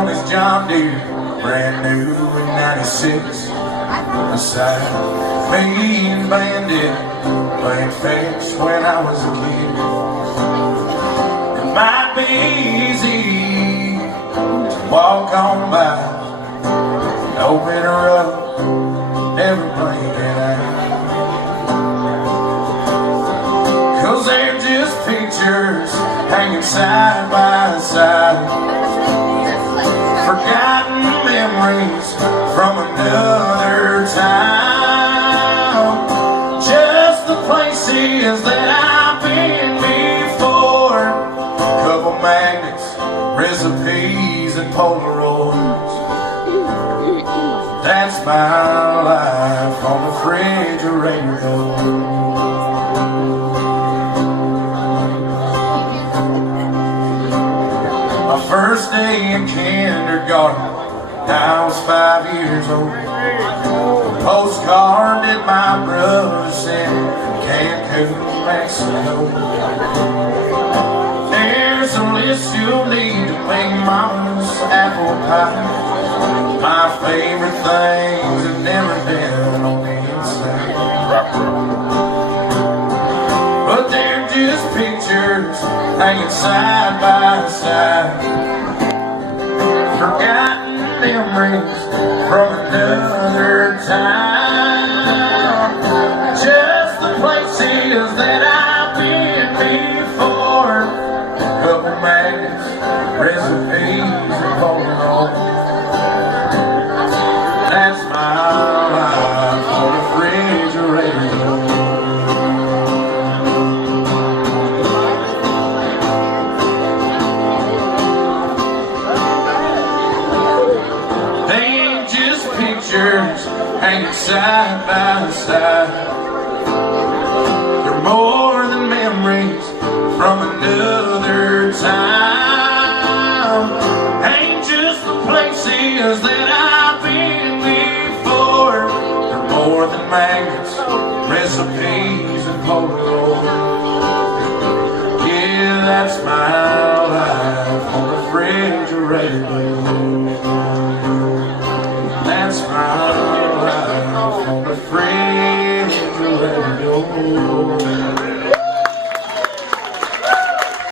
on his John Deere, brand new in '96. Beside me and Bandit, playing fetch when I was a kid. It might be easy to walk on by, open her up, never blink an eye. 'Cause they're just pictures hanging side by side, forgotten memories from another time. Just the places that I've been before, couple magnets, recipes and Polaroids. That's my life on the refrigerator door. My first day in kindergarten, I was 5 years old. A postcard that my brother sent from Cancun, Mexico. There's a list you'll need to make Mama's apple pie. My favorite things have never been on the inside. But they're just pictures hanging side by side, forgotten memories from another time. Just the places that I've been before, couple magnets, recipes and Polaroids. That's my life on the refrigerator door. They ain't just pictures hanging side by side, they're more than memories from another time. Ain't just the places that I've been before, they're more than magnets, recipes and Polaroids. Yeah, that's my life on the refrigerator.